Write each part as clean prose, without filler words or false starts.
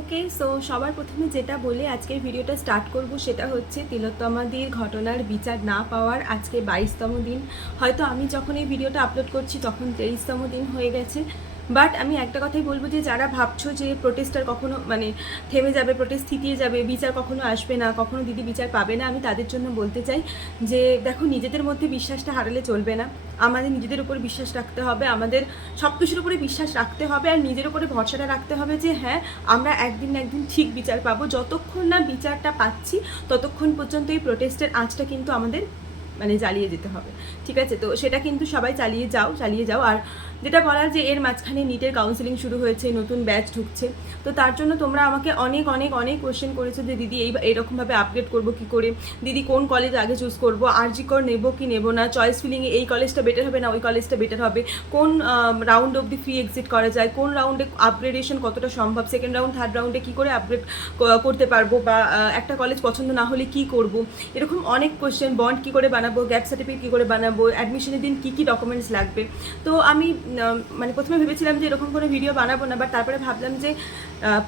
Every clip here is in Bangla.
ওকে, সো সবার প্রথমে যেটা বলে আজকের ভিডিওটা স্টার্ট করব সেটা হচ্ছে তিলোত্তমাদির ঘটনার বিচার না পাওয়ার আজকে 22তম দিন। হয়তো আমি যখন এই ভিডিওটা আপলোড করছি তখন 23তম দিন হয়ে গেছে। বাট আমি একটা কথাই বলবো যে যারা ভাবছো যে প্রোটেস্টার কখনো থেমে যাবে, প্রোটেস্ট থিতিয়ে যাবে, বিচার কখনো আসবে না, কখনো দিদি বিচার পাবে না, আমি তাদের জন্য বলতে চাই যে দেখো, নিজেদের মধ্যে বিশ্বাসটা হারালে চলবে না। আমাদের নিজেদের উপর বিশ্বাস রাখতে হবে, আমাদের সব কিছুর উপরে বিশ্বাস রাখতে হবে, আর নিজের উপরে ভরসাটা রাখতে হবে যে হ্যাঁ, আমরা একদিন না একদিন ঠিক বিচার পাবো। যতক্ষণ না বিচারটা পাচ্ছি ততক্ষণ পর্যন্ত এই প্রোটেস্টের আঁচটা কিন্তু আমাদের জ্বালিয়ে যেতে হবে। ঠিক আছে, তো সেটা কিন্তু সবাই চালিয়ে যাও। আর যেটা বলার যে এর মাঝখানে নিটের কাউন্সেলিং শুরু হয়েছে, নতুন ব্যাচ ঢুকছে, তো তার জন্য তোমরা আমাকে অনেক অনেক অনেক কোয়েশ্চেন করেছো যে দিদি এইরকমভাবে আপগ্রেড করবো কী করে, দিদি কোন কলেজ আগে চুজ করবো, আরজি কর নেবো কি নেবো না, চয়েস ফিলিংয়ে এই কলেজটা বেটার হবে না ওই কলেজটা বেটার হবে, কোন রাউন্ড অবধি ফ্রি এক্সিট করা যায়, কোন রাউন্ডে আপগ্রেডেশন কতটা সম্ভব, সেকেন্ড রাউন্ড থার্ড রাউন্ডে কী করে আপগ্রেড করতে পারবো, বা একটা কলেজ পছন্দ না হলে কী করবো, এরকম অনেক কোয়েশ্চেন। বন্ড কী করে বানাবো, গ্যাপ সার্টিফিকেট কী করে বানাবো, অ্যাডমিশনের দিন কী কী ডকুমেন্টস লাগবে। তো আমি প্রথমে ভেবেছিলাম যে এরকম কোনো ভিডিও বানাবো না, বাট তারপরে ভাবলাম যে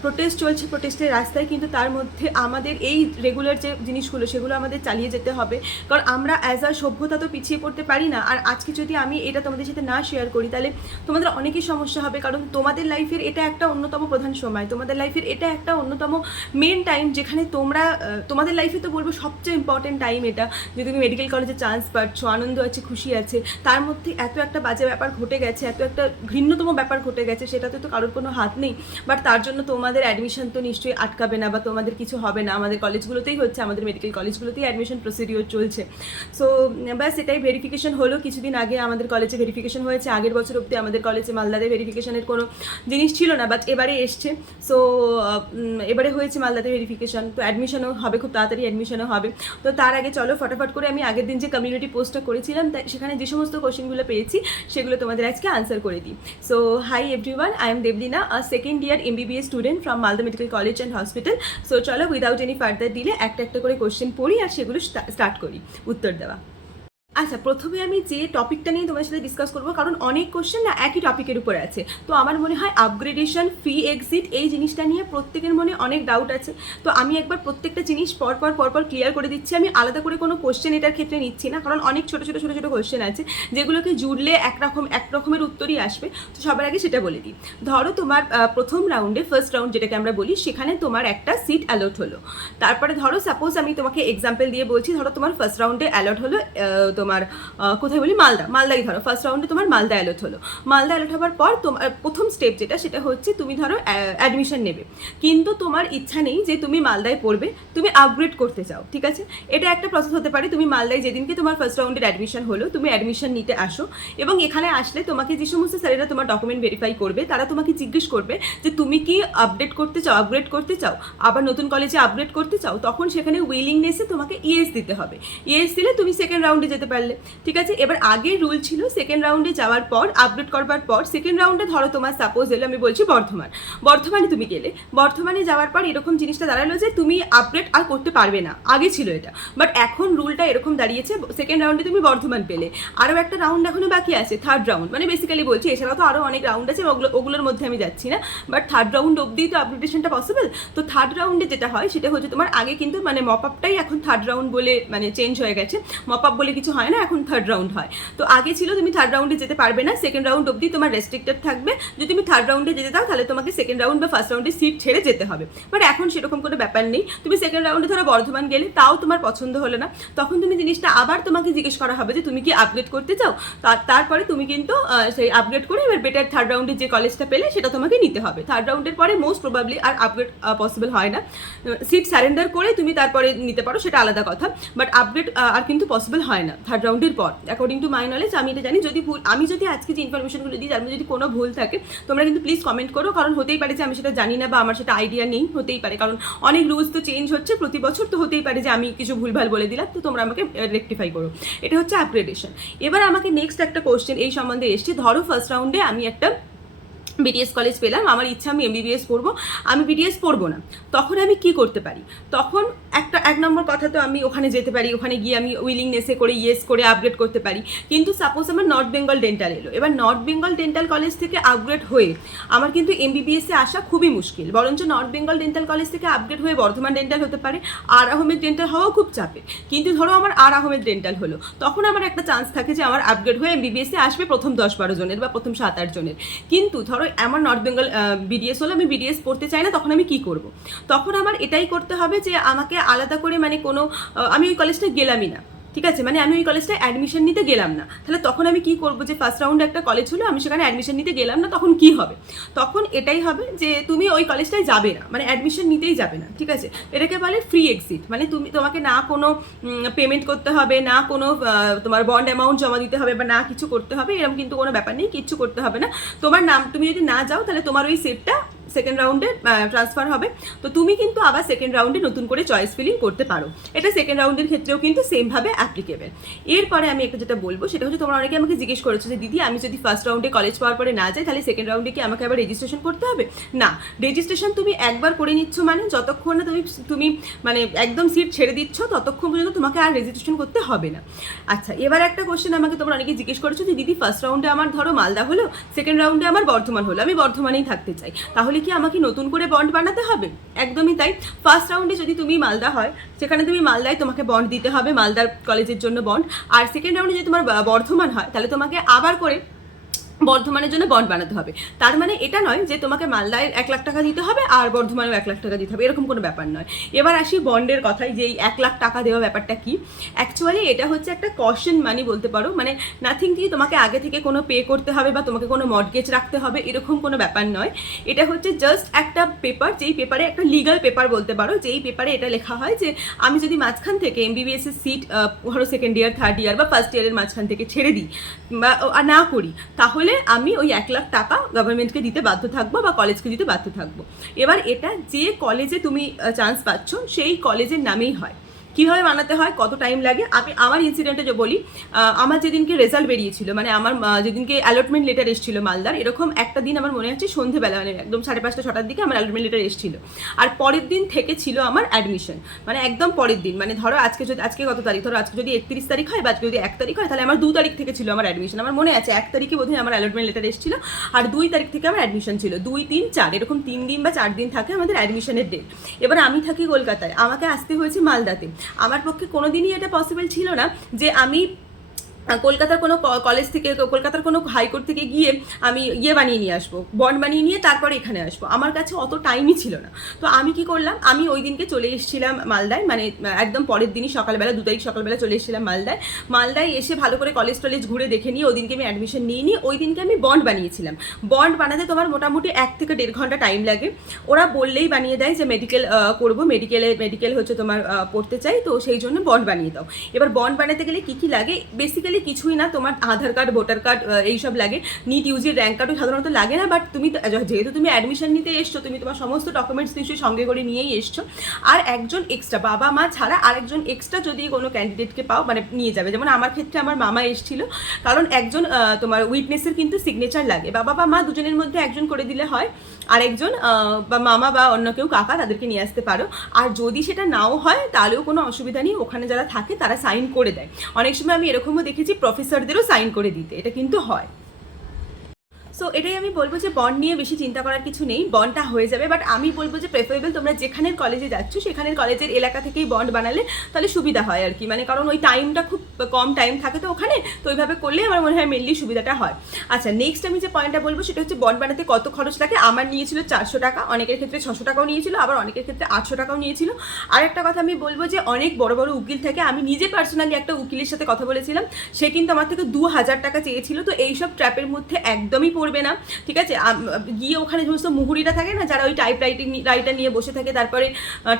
প্রোটেস্ট চলছে, প্রোটেস্টের রাস্তায়, কিন্তু তার মধ্যে আমাদের এই রেগুলার যে জিনিসগুলো সেগুলো আমাদের চালিয়ে যেতে হবে। কারণ আমরা অ্যাজ আ সভ্যতা তো পিছিয়ে পড়তে পারি না। আর আজকে যদি আমি এটা তোমাদের সাথে না শেয়ার করি তাহলে তোমাদের অনেকই সমস্যা হবে, কারণ তোমাদের লাইফের এটা একটা অন্যতম প্রধান সময়, তোমাদের লাইফের এটা একটা অন্যতম মেন টাইম, যেখানে তোমরা তোমাদের লাইফে তো বলবো সবচেয়ে ইম্পর্টেন্ট টাইম এটা। যে তুমি মেডিকেল কলেজে চান্স পাচ্ছ, আনন্দ আছে, খুশি আছে, তার মধ্যে এত একটা বাজে ব্যাপার ঘটে গেছে, এত একটা ঘৃণ্যতম ব্যাপার ঘটে গেছে, সেটাতে তো কারোর কোনো হাত নেই। বাট তার জন্য তোমাদের অ্যাডমিশন তো নিশ্চয়ই আটকাবে না, বা তোমাদের কিছু হবে না। আমাদের কলেজগুলোতেই হচ্ছে, আমাদের মেডিকেল কলেজগুলোতেই অ্যাডমিশন প্রসিডিওর চলছে। সো ব্যাস এটাই ভেরিফিকেশন হলো কিছুদিন আগে, আমাদের কলেজে ভেরিফিকেশন হয়েছে। আগের বছর অবধি আমাদের কলেজে মালদাতে ভেরিফিকেশনের কোনো জিনিস ছিল না, বাট এবারে এসছে। সো এবারে হয়েছে মালদাতে ভেরিফিকেশন, তো অ্যাডমিশনও হবে, খুব তাড়াতাড়ি অ্যাডমিশনও হবে। তো তার আগে চলো ফটাফট করে আমি আগের দিন যে কমিউনিটি পোস্টটা করেছিলাম সেখানে যে সমস্ত কোশ্চেনগুলো পেয়েছি সেগুলো তোমাদের আজকে আনসার করে দিই। So hi everyone, I am Deblina, a second year MBBS student from Malda medical college and hospital. So চলো উইদাউট এনি ফার্দার ডিলে একটা একটা করে কোশ্চেন পড়ি আর সেগুলো স্টার্ট করি উত্তর দেওয়া। আচ্ছা, প্রথমে আমি যে টপিকটা নিয়ে তোমাদের সাথে ডিসকাস করবো, কারণ অনেক কোশ্চেন না একই টপিকের উপরে আছে, তো আমার মনে হয় আপগ্রেডেশন, ফ্রি এক্সিট, এই জিনিসটা নিয়ে প্রত্যেকের মনে অনেক ডাউট আছে। তো আমি একবার প্রত্যেকটা জিনিস পরপর ক্লিয়ার করে দিচ্ছি। আমি আলাদা করে কোনো কোশ্চেন এটার ক্ষেত্রে নিচ্ছি না, কারণ অনেক ছোটো ছোটো কোশ্চেন আছে যেগুলোকে জুড়লে এক রকমের উত্তরই আসবে। তো সবার আগে সেটা বলে দিই। ধরো তোমার প্রথম রাউন্ডে, ফার্স্ট রাউন্ড যেটাকে আমরা বলি, সেখানে তোমার একটা সিট অ্যালট হলো। তারপরে ধরো সাপোজ আমি তোমাকে এক্সাম্পল দিয়ে বলছি, ধরো তোমার ফার্স্ট রাউন্ডে অ্যালট হলো তোমার কোথায় বলি, মালদাই ধরো ফার্স্ট রাউন্ডে তোমার মালদা অ্যালট হলো। মালদা অ্যালট হওয়ার পর তোমার প্রথম স্টেপ সেটা হচ্ছে তুমি ধরো অ্যাডমিশন নেবে, কিন্তু তোমার ইচ্ছা নেই যে তুমি মালদায় পড়বে, তুমি আপগ্রেড করতে চাও। ঠিক আছে, এটা একটা প্রসেস হতে পারে। তুমি মালদায় যেদিনকে তোমার ফার্স্ট রাউন্ডের অ্যাডমিশন হলো, তুমি অ্যাডমিশন নিতে আসো, এবং এখানে আসলে তোমাকে যে সমস্ত স্যারেরা তোমার ডকুমেন্ট ভেরিফাই করবে তারা তোমাকে জিজ্ঞেস করবে যে তুমি কি আপডেট করতে চাও, আপগ্রেড করতে চাও, আবার নতুন কলেজে আপগ্রেড করতে চাও। তখন সেখানে উইলিংনেসে তোমাকে ইয়েস দিতে হবে। ইয়েস দিলে তুমি সেকেন্ড রাউন্ডে যেতে পারলে। ঠিক আছে, এবার আগের রুল ছিল সেকেন্ড রাউন্ডে যাওয়ার পর, আপডেট করবার পর, সেকেন্ড রাউন্ডে ধরো তোমার সাপোজ এলো, আমি বলছি বর্ধমানে তুমি গেলে, বর্ধমানে যাওয়ার পর এরকম জিনিসটা দাঁড়ালো যে তুমি আপডেট আর করতে পারবে না। আগে ছিল এটা, বাট এখন রুলটা এরকম দাঁড়িয়েছে, সেকেন্ড রাউন্ডে তুমি বর্ধমান পেলে, আরও একটা রাউন্ড এখনো বাকি আছে, থার্ড রাউন্ড, বেসিক্যালি বলছি, এছাড়াও তো আরও অনেক রাউন্ড আছে, ওগুলোর মধ্যে আমি যাচ্ছি না, বাট থার্ড রাউন্ড অবধি তো আপগ্রেডেশনটা পসিবল। তো থার্ড রাউন্ডে যেটা হয় সেটা হচ্ছে তোমার আগে কিন্তু মপ আপটাই এখন থার্ড রাউন্ড বলে চেঞ্জ হয়ে গেছে, মপ আপ বলে কিছু হয় না, এখন থার্ড রাউন্ড হয়। তো আগে ছিল তুমি থার্ড রাউন্ডে যেতে পারবে না, সেকেন্ড রাউন্ড অবধি তোমার রেস্ট্রিক্টেড থাকবে। যদি তুমি থার্ড রাউন্ডে যেতে দাও তাহলে তোমাকে সেকেন্ড রাউন্ড বা ফার্স্ট রাউন্ডে সিট ছেড়ে যেতে হবে। বাট এখন সেরকম কোনো ব্যাপার নেই। তুমি সেকেন্ড রাউন্ডে ধরো বর্ধমান গেলে, তাও তোমার পছন্দ হলো না, তখন তুমি জিনিসটা আবার তোমাকে জিজ্ঞেস করা হবে যে তুমি কি আপগ্রেড করতে চাও। তারপরে তুমি কিন্তু সেই আপগ্রেড করে এবার বেটার থার্ড রাউন্ডে যে কলেজটা পেলে সেটা তোমাকে নিতে হবে। থার্ড রাউন্ডের পরে মোস্ট প্রবাবলি আর আপগ্রেড পসিবল হয় না। সিট সারেন্ডার করে তুমি তারপরে নিতে পারো, সেটা আলাদা কথা, বাট আপগ্রেড আর কিন্তু পসিবল হয় না থার্ড রাউন্ডের পর, অ্যাকর্ডিং টু মাই নলেজ। আমি এটা জানি, যদি আমি যদি আজকে যে ইনফরমেশনগুলো দিই, যার মধ্যে যদি কোনো ভুল থাকে তোমরা কিন্তু প্লিজ কমেন্ট করো, কারণ হতেই পারে যে আমি সেটা জানি না বা আমার সেটা আইডিয়া নেই, হতেই পারে, কারণ অনেক রুলস তো চেঞ্জ হচ্ছে প্রতি বছর, তো হতেই পারে যে আমি কিছু ভুলভাল বলে দিলাম, তো তোমরা আমাকে রেকটিফাই করো। এটা হচ্ছে আপগ্রেডেশন। এবার আমাকে নেক্সট একটা কোশ্চেন এই সম্বন্ধে এসছে। ধরো ফার্স্ট রাউন্ডে আমি একটা বিটিএস কলেজ পেলাম, আমার ইচ্ছা আমি MBBS পড়বো, আমি BTS পড়বো না, তখন আমি কি করতে পারি? তখন এক নম্বর কথা তো আমি ওখানে যেতে পারি, ওখানে গিয়ে আমি উইলিংনেসে করে ইয়েস করে আপগ্রেড করতে পারি। কিন্তু সাপোজ আমার নর্থ বেঙ্গল ডেন্টাল এলো, এবার নর্থ বেঙ্গল ডেন্টাল কলেজ থেকে আপগ্রেড হয়ে আমার কিন্তু এমবিবিএসে আসা খুবই মুশকিল, বরঞ্চ নর্থ বেঙ্গল ডেন্টাল কলেজ থেকে আপগ্রেড হয়ে বর্ধমান ডেন্টাল হতে পারে, আর আহমেদ ডেন্টাল হওয়াও খুব চাপে। কিন্তু ধরো আমার আর আহমেদ ডেন্টাল হলো, তখন আমার একটা চান্স থাকে যে আমার আপগ্রেড হয়ে এমবিবিএসে আসবে প্রথম 10-12 জনের বা প্রথম 7-8 জনের। কিন্তু ধরো আমার নর্থ বেঙ্গল বিডিএস হলো, আমি বিডিএস পড়তে চাই না, তখন আমি কি করব? তখন আমার এটাই করতে হবে যে আমাকে আলাদা করে মানে কোনো আমি ওই কলেজটা গেলামই না, ঠিক আছে, মানে আমি ওই কলেজটায় অ্যাডমিশন নিতে গেলাম না, তাহলে তখন আমি কি করব? যে ফার্স্ট রাউন্ডে একটা কলেজ হলো, আমি সেখানে অ্যাডমিশন নিতে গেলাম না, তখন কি হবে? তখন এটাই হবে যে তুমি ওই কলেজটায় যাবে না, মানে অ্যাডমিশন নিতেই যাবে না, ঠিক আছে। এটাকে বলে ফ্রি এক্সিট, মানে তোমাকে না কোনো পেমেন্ট করতে হবে, না কোনো তোমার বন্ড অ্যামাউন্ট জমা দিতে হবে, বা না কিছু করতে হবে, এরকম কিন্তু কোনো ব্যাপার নেই, কিচ্ছু করতে হবে না। তোমার নাম, তুমি যদি না যাও তাহলে তোমার ওই সিটটা সেকেন্ড রাউন্ডে ট্রান্সফার হবে, তো তুমি কিন্তু আবার সেকেন্ড রাউন্ডে নতুন করে চয়েস ফিলিং করতে পারো। এটা সেকেন্ড রাউন্ডের ক্ষেত্রেও কিন্তু সেমভাবে অ্যাপ্লিকেবল। এরপরে আমি একটা যেটা বলবো সেটা হচ্ছে, তোমরা অনেকে আমাকে জিজ্ঞেস করেছো যে দিদি আমি যদি ফার্স্ট রাউন্ডে কলেজ পাওয়ার পরে না যাই, তাহলে সেকেন্ড রাউন্ডে কি আমাকে আবার রেজিস্ট্রেশন করতে হবে? না, রেজিস্ট্রেশন তুমি একবার করে নিচ্ছ, মানে যতক্ষণ না তুমি মানে একদম সিট ছেড়ে দিচ্ছ ততক্ষণ পর্যন্ত তোমাকে আর রেজিস্ট্রেশন করতে হবে না। আচ্ছা, এবার একটা কোশ্চেন আমাকে তোমরা অনেকে জিজ্ঞেস করেছো যে দিদি ফার্স্ট রাউন্ডে আমার ধরো মালদা হলো, সেকেন্ড রাউন্ডে আমার বর্ধমান হলো, আমি বর্ধমানেই থাকতে চাই, তাহলে কি আমাকে নতুন করে বন্ড বানাতে হবে? একদমই তাই। ফার্স্ট রাউন্ডে যদি তুমি মালদা হয়, সেখানে তুমি মালদায় তোমাকে বন্ড দিতে হবে, মালদার কলেজের জন্য বন্ড। আর সেকেন্ড রাউন্ডে যদি তোমার বর্ধমান হয়, তাহলে তোমাকে আবার করে বর্ধমানের জন্য বন্ড বানাতে হবে। তার মানে এটা নয় যে তোমাকে মালদায় 1 লাখ টাকা দিতে হবে আর বর্ধমানেও 1 লাখ টাকা দিতে হবে, এরকম কোনো ব্যাপার নয়। এবার আসি বন্ডের কথায়, যে এই 1 লাখ টাকা দেওয়া ব্যাপারটা কি। অ্যাকচুয়ালি এটা হচ্ছে একটা কশন মানি বলতে পারো, মানে নাথিং কি তোমাকে আগে থেকে কোনো পে করতে হবে বা তোমাকে কোনো মর্টগেজ রাখতে হবে, এরকম কোনো ব্যাপার নয়। এটা হচ্ছে জাস্ট একটা পেপার, যেই পেপারে একটা লিগাল পেপার বলতে পারো, যেই পেপারে এটা লেখা হয় যে আমি যদি মাঝখান থেকে এমবিবিএস এর সিট ধরো সেকেন্ড ইয়ার, থার্ড ইয়ার বা ফার্স্ট ইয়ারের মাঝখান থেকে ছেড়ে দিই বা না করি, তাহলে আমি ওই 1 লাখ টাকা গভর্নমেন্টকে দিতে বাধ্য থাকবো বা কলেজকে দিতে বাধ্য থাকবো। এবার এটা যে কলেজে তুমি চান্স পাচ্ছ সেই কলেজের নামেই হয়। কীভাবে বানাতে হয়, কত টাইম লাগে, আমি আমার ইনসিডেন্টে যে বলি, আমার যেদিনকে রেজাল্ট বেরিয়েছিল, মানে আমার যেদিনকে অ্যালটমেন্ট লেটার এসেছিল মালদার, এরকম একটা দিন আমার মনে আছে সন্ধেবেলা, মানে একদম 5:30-6টার দিকে আমার অ্যালটমেন্ট লেটার এসেছিল, আর পরের দিন থেকে ছিল আমার অ্যাডমিশন, মানে একদম পরের দিন, মানে ধরো আজকে কত তারিখ, ধরো আজকে যদি 31 তারিখ হয় বা আজকে যদি 1 তারিখ হয়, তাহলে আমার 2 তারিখ থেকে ছিল আমার অ্যাডমিশন। আমার মনে আছে 1 তারিখে বোধহয় আমার অ্যালটমেন্ট লেটার এসেছিল, আর 2 তারিখ থেকে আমার অ্যাডমিশন ছিল, 2, 3, 4 এরকম 3 দিন বা 4 দিন থাকে আমাদের অ্যাডমিশনের ডেট। এবার আমি থাকি কলকাতায়, আমাকে আসতে হয়েছে মালদাতে। আমার পক্ষে কোনোদিনই এটা পসিবল ছিল না যে আমি কলকাতার কোনো কলেজ থেকে, কলকাতার কোনো হাইকোর্ট থেকে গিয়ে আমি বানিয়ে নিয়ে আসবো, বন্ড বানিয়ে নিয়ে তারপরে এখানে আসবো, আমার কাছে অত টাইমই ছিল না। তো আমি কি করলাম, আমি ওই দিনকে চলে এসেছিলাম মালদায়, মানে একদম পরের দিনই সকালবেলা, 2 তারিখ সকালবেলা চলে এসেছিলাম মালদায় এসে ভালো করে কলেজ টলেজ ঘুরে দেখে নিয়ে ওই দিনকে আমি অ্যাডমিশন নিয়ে নিই। ওই দিনকে আমি বন্ড বানিয়েছিলাম। বন্ড বানাতে তোমার মোটামুটি 1 থেকে 1.5 ঘন্টা টাইম লাগে। ওরা বললেই বানিয়ে দেয় যে মেডিকেল করবো, মেডিকেল হচ্ছে তোমার পড়তে চাই, তো সেই জন্য বন্ড বানিয়ে দাও। এবার বন্ড বানাতে গেলে কী লাগে, বেসিক্যালি কিছুই না, তোমার আধার কার্ড, ভোটার কার্ড এইসব লাগে, নিট ইউজির র্যাঙ্ক কার্ডও সাধারণত লাগে না, বাট তুমি যেহেতু তুমি অ্যাডমিশন নিতে এসছো, তুমি তোমার সমস্ত ডকুমেন্টস নিশ্চয়ই সঙ্গে করে নিয়েই এসছো। আর একজন এক্সট্রা, বাবা মা ছাড়া আরেকজন এক্সট্রা যদি কোনো ক্যান্ডিডেটকে পাও, মানে নিয়ে যাবে। যেমন আমার ক্ষেত্রে আমার মামা এসেছিল, কারণ একজন তোমার উইটনেসের কিন্তু সিগনেচার লাগে, বাবা বা মা দুজনের মধ্যে একজন করে দিলে হয়, আর একজন বা মামা বা অন্য কেউ কাকা, তাদেরকে নিয়ে আসতে পারো। আর যদি সেটা নাও হয় তাহলেও কোনো অসুবিধা নেই, ওখানে যারা থাকে তারা সাইন করে দেয়। অনেক সময় আমি এরকমও দেখেছি প্রফেসরদেরও সাইন করে দিতে, এটা কিন্তু হয়। সো এটাই আমি বলবো যে বন্ড নিয়ে বেশি চিন্তা করার কিছু নেই, বন্ডটা হয়ে যাবে। বাট আমি বলবো যে প্রেফারেবল তোমরা যেখানের কলেজে যাচ্ছ সেখানের কলেজের এলাকা থেকেই বন্ড বানালে তাহলে সুবিধা হয় আর কি, মানে কারণ ওই টাইমটা খুব কম টাইম থাকে তো ওখানে, তো ওইভাবে করলে আমার মনে হয় মেনলি সুবিধাটা হয়। আচ্ছা, নেক্সট আমি যে পয়েন্টটা বলবো সেটা হচ্ছে বন্ড বানাতে কত খরচ লাগে। আমার নিয়েছিল 400 টাকা, অনেকের ক্ষেত্রে 600 টাকাও নিয়েছিল, আবার অনেকের ক্ষেত্রে 800 টাকাও নিয়েছিল। আর একটা কথা আমি বলবো যে অনেক বড় বড় উকিল থাকে, আমি নিজে পার্সোনালি একটা উকিলের সাথে কথা বলেছিলাম, সে কিন্তু আমার থেকে 2000 টাকা চেয়েছিল। তো এইসব ট্র্যাপের মধ্যে একদমই পড়বে না, ঠিক আছে। গিয়ে ওখানে সমস্ত মুহুরিরা থাকে না, যারা ওই টাইপ রাইটার নিয়ে বসে থাকে, তারপরে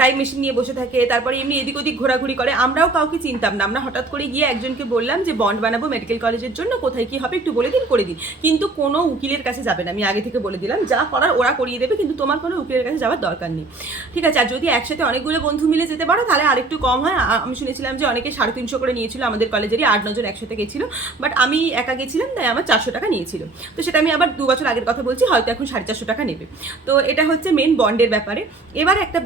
টাইপ মেশিন নিয়ে বসে থাকে, তারপরে এমনি এদিক ওদিক ঘোরাঘুরি করে। আমরাও কাউকে চিনতাম না, আমরা হঠাৎ করে গিয়ে একজনকে বললাম যে বন্ড বানাবো মেডিকেল কলেজের জন্য, কোথায় কি হবে একটু বলে দিন, করে দিন। কিন্তু কোনো উকিলের কাছে যাবে না, আমি আগে থেকে বলে দিলাম, যা করার ওরা করিয়ে দেবে, কিন্তু তোমার কোনো উকিলের কাছে যাওয়ার দরকার নেই, ঠিক আছে। আর যদি একসাথে অনেকগুলো বন্ধু মিলে যেতে পারো তাহলে আরেকটু কম হয়। আমি শুনেছিলাম যে অনেকে 350 করে নিয়েছিল, আমাদের কলেজেরই 8-9 জন একসাথে গেছিলো, বাট আমি একা গেছিলাম তাই আমার 400 টাকা নিয়েছিল। তো সেটা আমি আবার 2 বছর আগের কথা বলছি, হয়তো এখন 450 টাকা নেবে। তো এটা হচ্ছে মেন বন্ডের ব্যাপারে। এবার একটা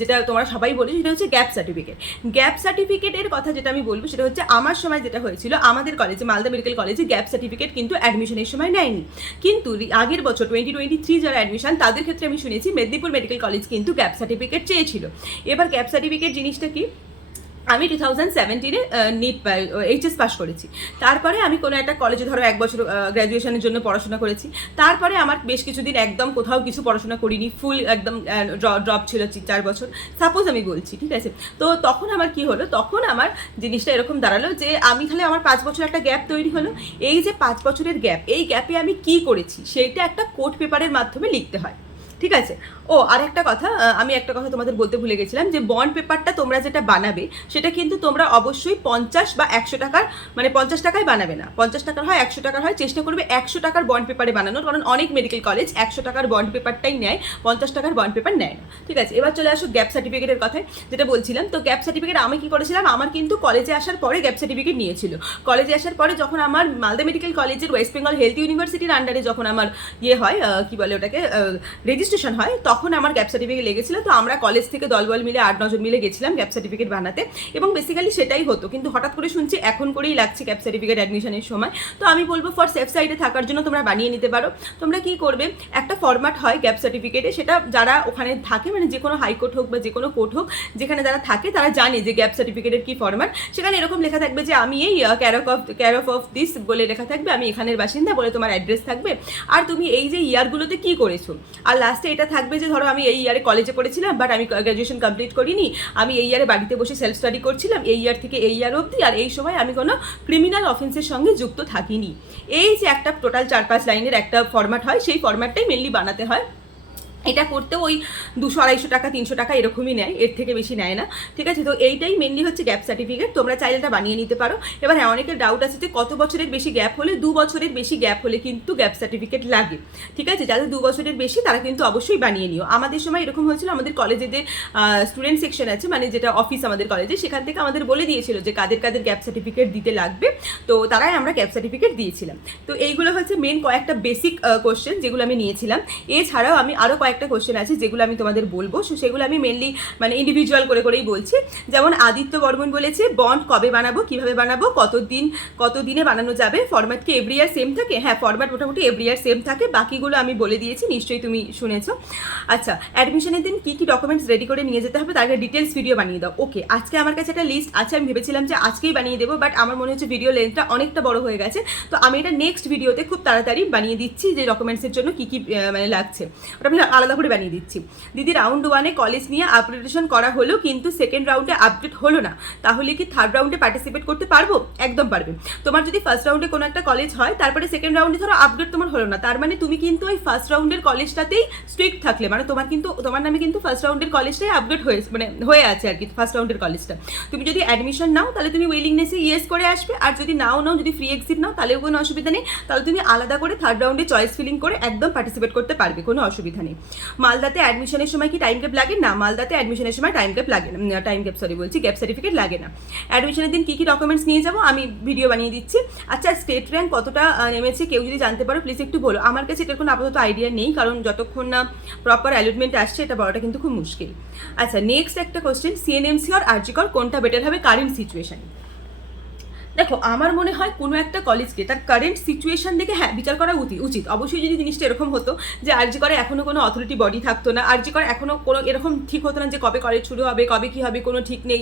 যেটা তোমরা সবাই বলে সেটা হচ্ছে গ্যাপ সার্টিফিকেট। গ্যাপ সার্টিফিকেটের কথা যেটা আমি বলবো সেটা হচ্ছে আমার সময় যেটা হয়েছিল, আমাদের কলেজে, মালদা মেডিকেল কলেজে গ্যাপ সার্টিফিকেট কিন্তু অ্যাডমিশনের সময় নেয়নি। কিন্তু আগের বছর 2023 যারা অ্যাডমিশন, তাদের ক্ষেত্রে আমি শুনেছি মেদিনীপুর মেডিকেল কলেজ কিন্তু গ্যাপ সার্টিফিকেট চেয়েছিল। এবার গ্যাপ সার্টিফিকেট জিনিসটা কি, আমি 2017-এ নিট এইচএস পাস করেছি। তারপরে আমি কোনো একটা কলেজে ধরো 1 বছর গ্র্যাজুয়েশনের জন্য পড়াশোনা করেছি। তারপরে আমার বেশ কিছুদিন একদম কোথাও কিছু পড়াশোনা করিনি, ফুল একদম ড্রপ ছিল 4 বছর সাপোজ আমি বলছি, ঠিক আছে। তো তখন আমার কি হলো, তখন আমার জিনিসটা এরকম দাঁড়ালো যে আমি তাহলে আমার 5 বছর একটা গ্যাপ তৈরি হলো। এই যে 5 বছরের গ্যাপ, এই গ্যাপে আমি কি করেছি সেইটা একটা কোর্ট পেপারের মাধ্যমে লিখতে হয়, ঠিক আছে। ও আর একটা কথা, আমি একটা কথা তোমাদের বলতে ভুলে গেছিলাম, যে বন্ড পেপারটা তোমরা যেটা বানাবে সেটা কিন্তু তোমরা অবশ্যই 50 বা 100 টাকার, মানে 50 টাকায় বানাবে না, 50 টাকার হয় 100 টাকার হয়, চেষ্টা করবে 100 টাকার বন্ড পেপারে বানানোর, কারণ অনেক মেডিকেল কলেজ 100 টাকার বন্ড পেপারটাই নেয়, 50 টাকার বন্ড পেপার নেয় না, ঠিক আছে। এবার চলে আসো গ্যাপ সার্টিফিকেটের কথায়, যেটা বলছিলাম। তো গ্যাপ সার্টিফিকেট আমি কি করেছিলাম, আমার কিন্তু কলেজে আসার পরে গ্যাপ সার্টিফিকেট নিয়েছিল। কলেজে আসার পরে যখন আমার মালদা মেডিকেল কলেজের ওয়েস্ট বেঙ্গল হেলথ ইউনিভার্সিটির আন্ডারে যখন আমার হয়, কি বলে ওটাকে, রেজিস্ট্রেশন হয়, তখন আমার গ্যাপ সার্টিফিকেট লেগেছিল। তো আমরা কলেজ থেকে দলবল মিলে 8-9 জন মিলে গেছিলাম গ্যাপ সার্টিফিকেট বানাতে, এবং বেসিক্যালি সেটাই হতো। কিন্তু হঠাৎ করে শুনছি এখন করেই লাগছে গ্যাপ সার্টিফিকেট অ্যাডমিশনের সময়। তো আমি বলবো ফর সেফ সাইডে থাকার জন্য তোমরা বানিয়ে নিতে পারো। তোমরা কি করবে, একটা ফরম্যাট হয় গ্যাপ সার্টিফিকেটে, সেটা যারা ওখানে থাকে, মানে যে কোনো হাইকোর্ট হোক বা যে কোনো কোর্ট হোক, যেখানে যারা থাকে তারা জানে যে গ্যাপ সার্টিফিকেটের কি ফরম্যাট। সেখানে এরকম লেখা থাকবে যে আমি এই কেয়ার অফ দিস বলে লেখা থাকবে, আমি এখানের বাসিন্দা বলে তোমার অ্যাড্রেস থাকবে, আর তুমি এই যে ইয়ারগুলোতে কি করেছো। আর লাস্টে এটা থাকবে যে ধরো আমি এই ইয়ারে কলেজে পড়েছিলাম, বাট আমি গ্র্যাজুয়েশন কমপ্লিট করিনি, আমি এই ইয়ারে বাড়িতে বসে সেলফ স্টাডি করছিলাম, এই ইয়ার থেকে এই ইয়ার অবধি, আর এই সময় আমি কোনো ক্রিমিনাল অফেন্সের সঙ্গে যুক্ত থাকিনি। এই যে একটা টোটাল 4-5 লাইনের একটা ফরম্যাট হয়, সেই ফরম্যাটটাই মেনলি বানাতে হয়। এটা করতে ওই 200-250 টাকা 300 টাকা এরকমই নেয়, এর থেকে বেশি নেয় না, ঠিক আছে। তো এইটাই মেনলি হচ্ছে গ্যাপ সার্টিফিকেট, তোমরা চাইলে এটা বানিয়ে নিতে পারো। এবার হ্যাঁ, অনেকের ডাউট আছে যে কত বছরের বেশি গ্যাপ হলে, 2 বছরের বেশি গ্যাপ হলে কিন্তু গ্যাপ সার্টিফিকেট লাগে, ঠিক আছে। যাদের 2 বছরের বেশি তারা কিন্তু অবশ্যই বানিয়ে নিও। আমাদের সময় এরকম হয়েছিল, আমাদের কলেজে যে স্টুডেন্ট সেকশন আছে, মানে যেটা অফিস আমাদের কলেজে, সেখান থেকে আমাদের বলে দিয়েছিল যে কাদের কাদের গ্যাপ সার্টিফিকেট দিতে লাগবে, তো তারাই আমরা গ্যাপ সার্টিফিকেট দিয়েছিলাম। তো এইগুলো হচ্ছে মেন কয়েকটা বেসিক কোশ্চেন যেগুলো আমি নিয়েছিলাম। এছাড়াও আমি আরও কয়েকটা কোশ্চেন আছে যেগুলো আমি তোমাদের বলবো, সেগুলো আমি মেনলি মানে ইন্ডিভিজুয়াল করেই বলছি। যেমন আদিত্য বর্মন বলেছে বন্ড কবে বানাবো, কিভাবে বানাবো, কতদিনে বানানো যাবে, ফরম্যাট কি এভরি ইয়ার সেম থাকে। হ্যাঁ, ফরম্যাট মোটামুটি এভরি ইয়ার সেম থাকে, বাকিগুলো আমি বলে দিয়েছি, নিশ্চয়ই তুমি শুনেছো। আচ্ছা, অ্যাডমিশনের দিন কি কি ডকুমেন্টস রেডি করে নিয়ে যেতে হবে তার একটা ডিটেলস ভিডিও বানিয়ে দাও। ওকে, আজকে আমার কাছে একটা লিস্ট আছে, আমি ভেবেছিলাম যে আজকেই বানিয়ে দেবো, বাট আমার মনে হচ্ছে ভিডিও লেন্থটা অনেকটা বড় হয়ে গেছে। তো আমি এটা নেক্সট ভিডিওতে খুব তাড়াতাড়ি বানিয়ে দিচ্ছি, যে ডকুমেন্টসের জন্য কি কি মানে লাগছে, ওটা আমি আলাদা করে বানিয়ে দিচ্ছি। দিদি, রাউন্ড 1-এ কলেজ নিয়ে আপগ্রেডেশন করা হলো, কিন্তু সেকেন্ড রাউন্ডে আপডেট হলো না, তাহলে কি থার্ড রাউন্ডে পার্টিসিপেট করতে পারবো? একদম পারবে। তোমার যদি ফার্স্ট রাউন্ডে কোনো একটা কলেজ হয়, তারপরে সেকেন্ড রাউন্ডে ধরো আপডেট তোমার হলো না, তার মানে তুমি কিন্তু ওই ফার্স্ট রাউন্ডের কলেজটাতেই স্ট্রিক্ট থাকলে, মানে তোমার নামে কিন্তু ফার্স্ট রাউন্ডের কলেজটাই আপডেট হয়ে আছে আর কি, ফার্স্ট রাউন্ডের কলেজটা। তুমি যদি অ্যাডমিশন নাও তাহলে তুমি উইলিংনেসে ইয়েস করে আসবে, আর যদি নাও যদি ফ্রি এক্সিট নাও তাহলেও কোনো অসুবিধা নেই, তাহলে তুমি আলাদা করে থার্ড রাউন্ডে চয়েস ফিলিং করে একদম পার্টিসিপেট করতে পারবে, কোনো অসুবিধা নেই। মালদাতে অ্যাডমিশনের সময় কি টাইম গ্যাপ লাগে? না, মালদাতে অ্যাডমিশনের সময় টাইম গ্যাপ গ্যাপ সার্টিফিকেট লাগে না। অ্যাডমিশনের দিন কি কি ডকুমেন্টস নিয়ে যাবো আমি ভিডিও বানিয়ে দিচ্ছি। আচ্ছা, স্টেট র্যাঙ্ক কতটা নেমেছে কেউ যদি জানতে পারো প্লিজ একটু বলো। আমার কাছে এটার কোনো আপাতত আইডিয়া নেই, কারণ যতক্ষণ না প্রপার অ্যালটমেন্ট আসছে এটা বলাটা কিন্তু খুব মুশকিল। আচ্ছা, নেক্সট একটা কোশ্চেন, সিএনএমসি আর আরজি কর কোনটা বেটার হবে কারেন্ট সিচুয়েশনে? দেখো, আমার মনে হয় কোনো একটা কলেজকে তার কারেন্ট সিচুয়েশন দেখে হ্যাঁ বিচার করা উচিত। অবশ্যই যদি জিনিসটা এরকম হতো যে আরজি করে এখনও কোনো অথরিটি বডি থাকতো না, আরজি করে এখনও কোনো এরকম ঠিক হতো না যে কবে কলেজ শুরু হবে, কবে কী হবে কোনো ঠিক নেই,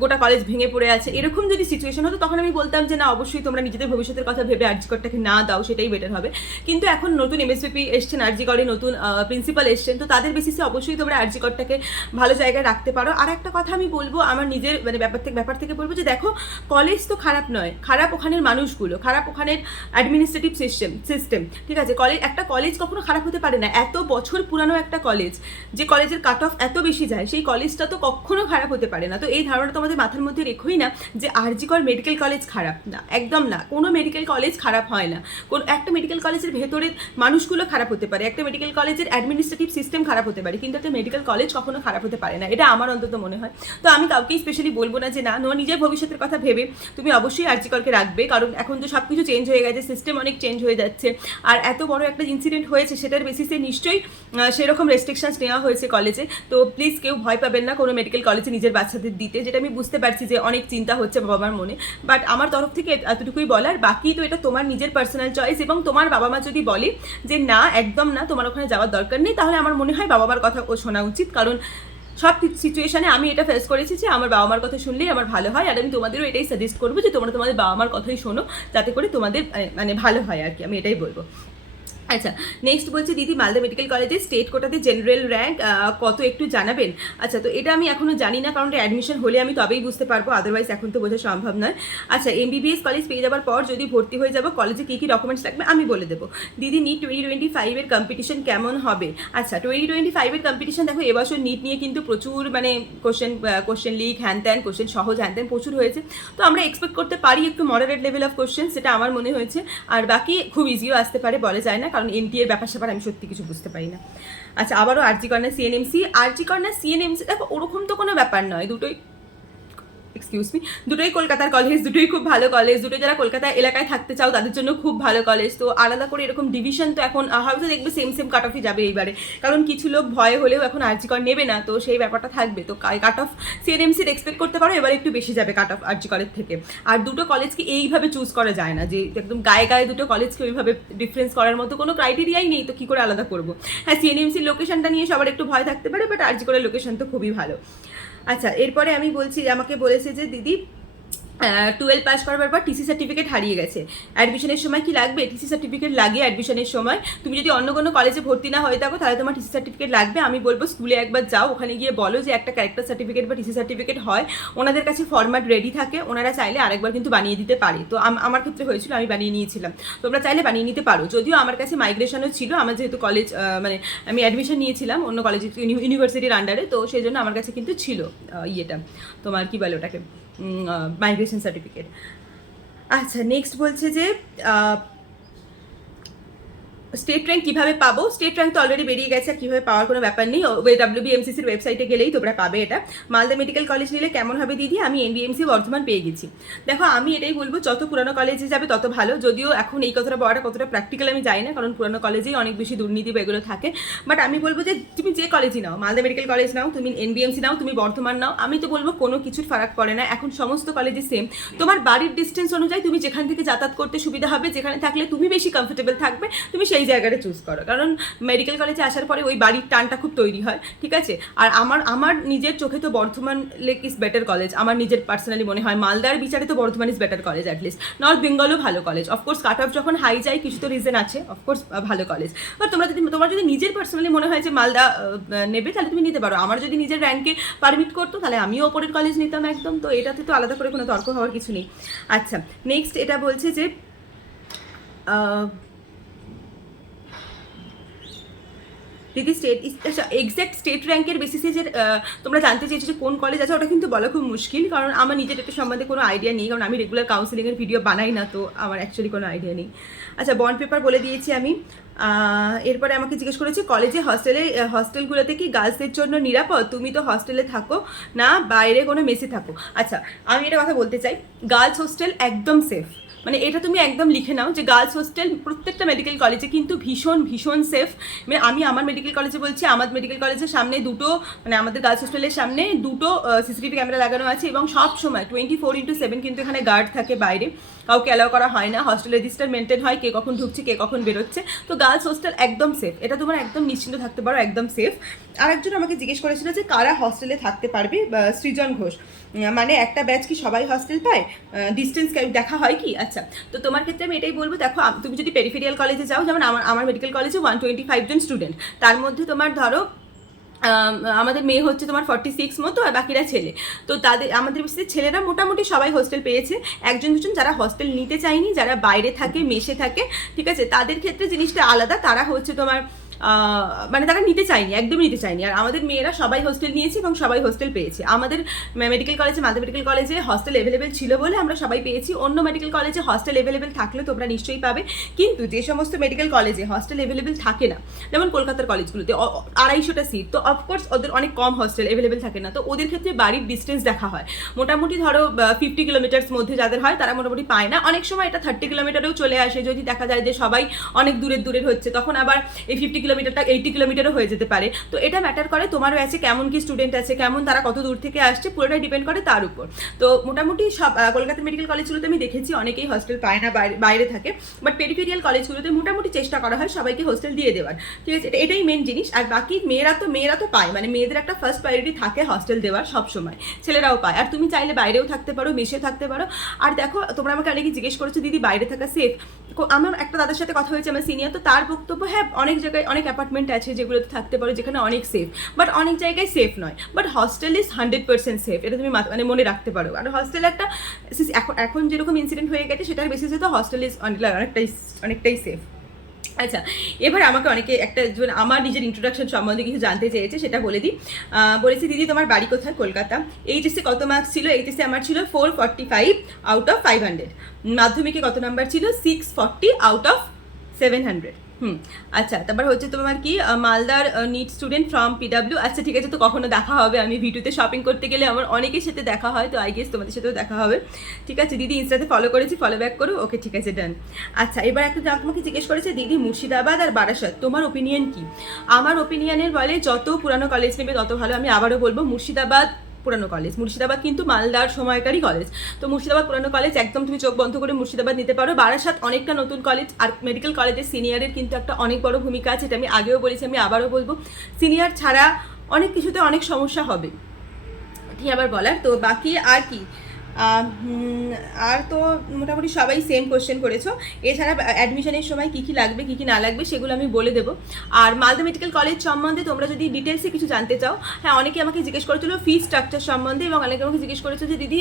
গোটা কলেজ ভেঙে পড়ে আছে, এরকম যদি সিচুয়েশন হতো তখন আমি বলতাম যে না, অবশ্যই তোমরা নিজেদের ভবিষ্যতের কথা ভেবে আরজি করটাকে না দাও, সেটাই বেটার হবে। কিন্তু এখন নতুন এমএসভিপি এসছেন, আরজি করে নতুন প্রিন্সিপাল এসছেন, তো তাদের বেসিসে অবশ্যই তোমরা আরজি করটাকে ভালো জায়গায় রাখতে পারো। আর একটা কথা আমি বলবো, আমার নিজের মানে ব্যাপার থেকে বলবো যে দেখো, কলেজ তো খারাপ নয়, খারাপ ওখানের মানুষগুলো, খারাপ ওখানের অ্যাডমিনিস্ট্রেটিভ সিস্টেম, ঠিক আছে। একটা কলেজ কখনো খারাপ হতে পারে না, এত বছর পুরানো একটা কলেজ, যে কলেজের কাট অফ এত বেশি যায়, সেই কলেজটা তো কখনো খারাপ হতে পারে না। তো এই ধারণাটা তোমাদের মাথার মধ্যে রেখোই না যে আরজি কর মেডিকেল কলেজ খারাপ, না, একদম না। কোনো মেডিকেল কলেজ খারাপ হয় না। একটা মেডিকেল কলেজের ভেতরের মানুষগুলো খারাপ হতে পারে, একটা মেডিকেল কলেজের অ্যাডমিনিস্ট্রেটিভ সিস্টেম খারাপ হতে পারে, কিন্তু একটা মেডিকেল কলেজ কখনো খারাপ হতে পারে না, এটা আমার অন্তত মনে হয়। তো আমি কাউকেই স্পেশালি বলবো না যে না, নিজের ভবিষ্যতের কথা ভেবে তুমি অবশ্যই অবশ্যই আরজি করকে রাখবে, কারণ এখন তো সব কিছু চেঞ্জ হয়ে গেছে, সিস্টেম অনেক চেঞ্জ হয়ে যাচ্ছে। আর এত বড় একটা ইনসিডেন্ট হয়েছে, সেটার বেসিসে নিশ্চয়ই সেরকম রেস্ট্রিকশনস নেওয়া হয়েছে কলেজে। তো প্লিজ কেউ ভয় পাবেন না কোনো মেডিকেল কলেজে নিজের বাচ্চাদের দিতে, যেটা আমি বুঝতে পারছি যে অনেক চিন্তা হচ্ছে বাবা মার মনে, বাট আমার তরফ থেকে এতটুকুই বলার। বাকি তো এটা তোমার নিজের পার্সোনাল চয়েস, এবং তোমার বাবা মা যদি বলে যে না একদম না, তোমার ওখানে যাওয়ার দরকার নেই, তাহলে আমার মনে হয় বাবা মার কথা ও শোনা উচিত। কারণ সব সিচুয়েশানে আমি এটা ফেস করেছি যে আমার বাবা মার কথা শুনলেই আমার ভালো হয়। আর আমি তোমাদেরও এটাই সাজেস্ট করবো যে তোমরা তোমাদের বাবা মার কথাই শোনো, যাতে করে তোমাদের মানে ভালো হয় আর কি, আমি এটাই বলবো। আচ্ছা, নেক্সট বলছে দিদি মালদা মেডিকেল কলেজে স্টেট কোটাতে জেনারেল র্যাঙ্ক কত একটু জানাবেন। আচ্ছা, তো এটা আমি এখনও জানি না, কারণ অ্যাডমিশন হলে আমি তবেই বুঝতে পারবো, আদারওয়াইজ এখন তো বোঝা সম্ভব নয়। আচ্ছা, এমবিবিএস কলেজ পেয়ে যাওয়ার পর যদি ভর্তি হয়ে যাবো, কলেজে কী কী ডকুমেন্টস লাগবে আমি বলে দেবো। দিদি নিট 2025-এর কম্পিটিশন কেমন হবে? আচ্ছা, 2025-এর কম্পিটিশন দেখো, এবছর নিট নিয়ে কিন্তু প্রচুর মানে কোশ্চেন লিক হ্যান ত্যান, কোশ্চেন সহজ হ্যান ত্যান প্রচুর হয়েছে। তো আমরা এক্সপেক্ট করতে পারি একটু মডারেট লেভেল অফ কোশ্চেন, সেটা আমার মনে হয়েছে। আর বাকি খুব ইজিও আসতে পারে, বলা যায় না, কারণ এনটি এর ব্যাপার স্যাপার আমি সত্যি কিছু বুঝতে পারি না। আচ্ছা, আবারও আরজি কর্নার সিএনএমসি দেখো ওরকম তো কোনো ব্যাপার নয়, দুটোই কলকাতার কলেজ, দুটোই খুব ভালো কলেজ, দুটোই যারা কলকাতা এলাকায় থাকতে চাও তাদের জন্য খুব ভালো কলেজ। তো আলাদা করে এরকম ডিভিশন তো এখন হয়তো দেখবে সেম কাট অফই যাবে এইবারে, কারণ কিছু লোক ভয় হলেও এখন আরজি কর নেবে না, তো সেই ব্যাপারটা থাকবে। তো কাট অফ সিএনএমসির এক্সপেক্ট করতে পারো এবার একটু বেশি যাবে কাট অফ আরজি কলেজ থেকে। আর দুটো কলেজকে এইভাবে চুজ করা যায় না, যে একদম গায়ে দুটো কলেজকে ওইভাবে ডিফারেন্স করার মতো কোনো ক্রাইটেরিয়াই নেই, তো কী করে আলাদা করবো। হ্যাঁ, সিএনএমসির লোকেশনটা নিয়ে সবার একটু ভয় থাকতে পারে, বাট আরজি করের লোকেশন তো খুবই ভালো। আচ্ছা, এরপরে আমি বলছি, আমাকে বলেছে যে দিদি 12 পাস করবার পর টিসি সার্টিফিকেট হারিয়ে গেছে, অ্যাডমিশনের সময় কি লাগবে? টিসি সার্টিফিকেট লাগে অ্যাডমিশনের সময়। তুমি যদি অন্য কোনো কলেজে ভর্তি না হয়ে থাকো তাহলে তোমার টিসি সার্টিফিকেট লাগবে। আমি বলবো স্কুলে একবার যাও, ওখানে গিয়ে বলো যে একটা ক্যারেক্টার সার্টিফিকেট বা টিসি সার্টিফিকেট হয়, ওনাদের কাছে ফরম্যাট রেডি থাকে, ওনারা চাইলে আরেকবার কিন্তু বানিয়ে দিতে পারে। তো আমার ক্ষেত্রে হয়েছিল, আমি বানিয়ে নিয়েছিলাম, তোমরা চাইলে বানিয়ে নিতে পারো। যদিও আমার কাছে মাইগ্রেশনও ছিল, আমার যেহেতু কলেজ মানে আমি অ্যাডমিশন নিয়েছিলাম অন্য কলেজে ইউনিভার্সিটির আন্ডারে, তো সেই জন্য আমার কাছে কিন্তু ছিল ইয়েটা তোমার কী বলে ওটাকে, মাইগ্রেশন সার্টিফিকেট। আচ্ছা, নেক্সট বলছে যে স্টেট র্যাঙ্ক কীভাবে পাবো? স্টেট র্যাঙ্ক তো অলরেডি বেরিয়ে গেছে, কীভাবে পাওয়ার কোনো ব্যাপার নেই, WBMCCর ওয়েবসাইটে গেলেই তোমরা পাবে এটা। মালদা মেডিকেল কলেজ নিলে কেমন হবে দিদি? আমি NBMC বর্ধমান পেয়ে গেছি। দেখো, আমি এটাই বলবো, যত পুরানো কলেজে যাবে তত ভালো। যদিও এখন এই কথাটা বলাটা কতটা প্র্যাকটিক্যাল আমি জানি না, কারণ পুরানো কলেজেই অনেক বেশি দুর্নীতি বা এগুলো থাকে। বাট আমি বলবো যে তুমি যে কলেজই নাও, মালদা মেডিকেল কলেজ নাও, তুমি NBMC নাও, তুমি বর্ধমান নাও, আমি তো বলবো কোনো কিছুর ফারাক পড়ে না, এখন সমস্ত কলেজে সেম। তোমার বাড়ির ডিস্টেন্স অনুযায়ী তুমি যেখান থেকে যাতায়াত করতে সুবিধা হবে, যেখানে থাকলে তুমি বেশি কমফোর্টেবল থাকবে, তুমি সেই জায়গাটা চুজ করো। কারণ মেডিকেল কলেজে আসার পরে ওই বাড়ির টানটা খুব তৈরি হয়, ঠিক আছে? আর আমার নিজের চোখে তো Bardhaman lake is better college, আমার নিজের পার্সোনালি মনে হয়। মালদার বিচারে তো Bardhaman is better college, at least north বেঙ্গলও ভালো কলেজ। অফকোর্স কাট অফ যখন হাই যায় কিছু তো রিজন আছে, অফকোর্স ভালো কলেজ। বাট তোমার যদি নিজের পার্সোনালি মনে হয় যে মালদা নেবে, তাহলে তুমি নিতে পারো। আমার যদি নিজের র্যাঙ্কে পারমিট করতো তাহলে আমিও ওপরের কলেজ নিতাম একদম, তো এটাতে তো আলাদা করে কোনো তর্ক হওয়ার কিছু নেই। আচ্ছা, নেক্সট এটা বলছে যে দিদি এক্স্যাক্ট স্টেট র্যাঙ্কের বেসিসে যে তোমরা জানতে চেয়েছো যে কোন কলেজ আছে, ওটা কিন্তু বলা খুব মুশকিল, কারণ আমার নিজের এটা সম্বন্ধে কোনো আইডিয়া নেই, কারণ আমি রেগুলার কাউন্সিলিংয়ের ভিডিও বানাই না, তো আমার অ্যাকচুয়ালি কোনো আইডিয়া নেই। আচ্ছা, বন্ড পেপার বলে দিয়েছি আমি। এরপরে আমাকে জিজ্ঞেস করেছে কলেজে হস্টেলগুলোতে কি গার্লসদের জন্য নিরাপদ? তুমি তো হস্টেলে থাকো না, বাইরে কোনো মেসে থাকো। আচ্ছা, আমি এটা কথা বলতে চাই, গার্লস হোস্টেল একদম সেফ, মানে এটা তুমি একদম লিখে নাও যে গার্লস হোস্টেল প্রত্যেকটা মেডিকেল কলেজে কিন্তু ভীষণ সেফ। মানে আমি আমার মেডিকেল কলেজে বলছি, আমার মেডিকেল কলেজের সামনে দুটো, মানে আমাদের গার্লস হোস্টেলের সামনে দুটো সিসিটিভি ক্যামেরা লাগানো আছে, এবং সব সময় 24/7 কিন্তু এখানে গার্ড থাকে, বাইরে কাউকে অ্যালাউ করা হয় না, হস্টেল রেজিস্টার মেনটেন হয়, কে কখন ঢুকছে কে কখন বেরোচ্ছে। তো গার্লস হোস্টেল একদম সেফ, এটা তোমার একদম নিশ্চিন্ত থাকতে পারো, একদম সেফ। আরেকজন আমাকে জিজ্ঞেস করেছিল যে কারা হস্টেলে থাকতে পারবে, সৃজন ঘোষ, মানে একটা ব্যাচ কি সবাই হস্টেল পায়, ডিস্টেন্স দেখা হয় কি? আচ্ছা, তো তোমার ক্ষেত্রে আমি এটাই বলবো, দেখো তুমি যদি পেরিফেরিয়াল কলেজে যাও, যেমন আমার মেডিকেল কলেজে 125 জন স্টুডেন্ট, তার মধ্যে তোমার ধরো আমাদের মেয়ে হচ্ছে তোমার 46 মতো, আর বাকিরা ছেলে। তো আমাদের ছেলেরা মোটামুটি সবাই হোস্টেল পেয়েছে, একজন দুজন যারা হস্টেল নিতে চায়নি, যারা বাইরে থাকে মেসে থাকে, ঠিক আছে, তাদের ক্ষেত্রে জিনিসটা আলাদা। তারা হচ্ছে তোমার মানে তারা নিতে চায়নি, একদমই নিতে চায়নি। আর আমাদের মেয়েরা সবাই হোস্টেল নিয়েছে এবং সবাই হোস্টেল পেয়েছে। আমাদের মেডিকেল কলেজে, মালদা মেডিকেল কলেজে হস্টেল অ্যাভেলেবেল ছিল বলে আমরা সবাই পেয়েছি। অন্য মেডিকেল কলেজে হস্টেল অ্যাভেলেবেল থাকলে তোমরা নিশ্চয়ই পাবে, কিন্তু যে সমস্ত মেডিকেল কলেজে হস্টেল অ্যাভেলেবেল থাকে না, যেমন কলকাতার কলেজগুলোতে 250টা সিট, তো অফকোর্স ওদের অনেক কম হস্টেল অ্যাভেলেবেল থাকে না, তো ওদের ক্ষেত্রে বাড়ির ডিস্টেন্স দেখা হয়। মোটামুটি ধরো 50 কিলোমিটার্স মধ্যে যাদের হয় তারা মোটামুটি পায় না। অনেক সময় এটা 30 কিলোমিটারেও চলে আসে, যদি দেখা যায় যে সবাই অনেক দূরের হচ্ছে, তখন আবার এই 50 কিলোমিটারটা 80 কিলোমিটারও হয়ে যেতে পারে। তো এটা ম্যাটার করে তোমার ব্যাচে কেমন কি স্টুডেন্ট আছে, কেমন তারা কত দূর থেকে আসছে, পুরোটাই ডিপেন্ড করে তার উপর। তো মোটামুটি সব কলকাতা মেডিকেল কলেজগুলোতে আমি দেখেছি অনেকেই হস্টেল পায় না, বাইরে থাকে, বাট পেরিফেরিয়াল কলেজগুলোতে মোটামুটি চেষ্টা করা হয় সবাইকে হোস্টেল দিয়ে দেওয়ার, ঠিক আছে? এটাই মেন জিনিস। আর বাকি মেয়েরা তো পায়, মানে মেয়েদের একটা ফার্স্ট প্রায়োরিটি থাকে হস্টেল দেওয়ার সব সময়, ছেলেরাও পায়। আর তুমি চাইলে বাইরেও থাকতে পারো, মেসে থাকতে পারো। আর দেখো, তোমরা আমাকে অনেকে জিজ্ঞেস করেছো দিদি বাইরে থাকা সেফ। আমার একটা দাদার সাথে কথা হয়েছে, আমার সিনিয়র, তো তার বক্তব্য, হ্যাঁ অনেক জায়গায় অনেক অ্যাপার্টমেন্ট আছে যেগুলোতে থাকতে পারো যেখানে অনেক সেফ, বাট অনেক জায়গায় সেফ নয়। বাট হস্টেল ইজ 100% সেফ, এটা তুমি মানে মনে রাখতে পারো। আর হস্টেল একটা এখন যেরকম ইনসিডেন্ট হয়ে গেছে সেটার বেসিসে তো হস্টেল ইজ অনেকটাই সেফ। আচ্ছা, এবার আমাকে অনেকে আমার নিজের ইন্ট্রোডাকশন সম্বন্ধে কিছু জানতে চেয়েছে, সেটা বলে দিই। বলেছি দিদি তোমার বাড়ি কোথায়? কলকাতা। এইচএসে কত মার্কস ছিল? এইচএসে আমার ছিল 445 আউট অফ 500। মাধ্যমিকে কত নাম্বার ছিল? 640 আউট অফ 700। আচ্ছা, তারপর হচ্ছে তোমার কি মালদার নিট স্টুডেন্ট ফ্রম পিডাব্লিউ। আচ্ছা ঠিক আছে, তো কখনো দেখা হবে। আমি ভিডিওতে শপিং করতে গেলে আমার অনেকের সাথে দেখা হয়, তো আই গেস তোমাদের সাথেও দেখা হবে। ঠিক আছে দিদি, ইনস্টাতে ফলো করেছি, ফলো ব্যাক করো। ওকে ঠিক আছে, ডান। আচ্ছা, এবার একটা আমাকে জিজ্ঞেস করেছে দিদি মুর্শিদাবাদ আর বারাসাত তোমার ওপিনিয়ন কি? আমার ওপিনিয়নের বলে যত পুরানো কলেজ নেবে তত ভালো। আমি আবারও বলবো, মুর্শিদাবাদ পুরানো কলেজ। মুর্শিদাবাদ কিন্তু মালদার সময়কারই কলেজ, তো মুর্শিদাবাদ পুরানো কলেজ, একদম তুমি চোখ বন্ধ করে মুর্শিদাবাদ নিতে পারো। বারাসাত অনেকটা নতুন কলেজ, আর মেডিকেল কলেজের সিনিয়রের কিন্তু একটা অনেক বড় ভূমিকা আছে, এটা আমি আগেও বলেছি, আমি আবারও বলবো। সিনিয়র ছাড়া অনেক কিছুতে অনেক সমস্যা হবে, ঠিক আবার বলার। তো বাকি আর কি, আর তো মোটামুটি সবাই সেম কোশ্চেন করেছো। এছাড়া অ্যাডমিশনের সময় কী কী লাগবে, কী কী না লাগবে সেগুলো আমি বলে দেবো। আর মালদা মেডিকেল কলেজ সম্বন্ধে তোমরা যদি ডিটেলসে কিছু জানতে চাও, হ্যাঁ অনেকে আমাকে জিজ্ঞেস করেছিল ফি স্ট্রাকচার সম্বন্ধে, এবং অনেকে আমাকে জিজ্ঞেস করেছো যে দিদি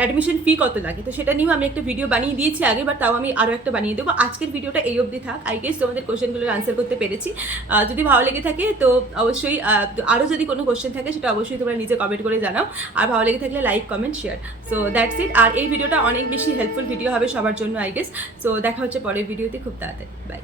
অ্যাডমিশন ফি কত লাগে, তো সেটা নিয়েও আমি একটা ভিডিও বানিয়ে দিয়েছি আগে, বাট তাও আমি আরও একটা বানিয়ে দেবো। আজকের ভিডিওটা এই অবধি থাক। আই গেস তোমাদের কোশ্চেনগুলোর আনসার করতে পেরেছি। যদি ভালো লেগে থাকে তো অবশ্যই, আরও যদি কোনো কোশ্চেন থাকে সেটা অবশ্যই তোমরা নিজে কমেন্ট করে জানাও। আর ভালো লেগে থাকলে like, comment, share. So that's it. আর এই ভিডিওটা অনেক বেশি হেল্পফুল ভিডিও হবে সবার জন্য আই গেস। সো দেখা হচ্ছে পরের ভিডিওতে খুব তাড়াতাড়ি। বাই।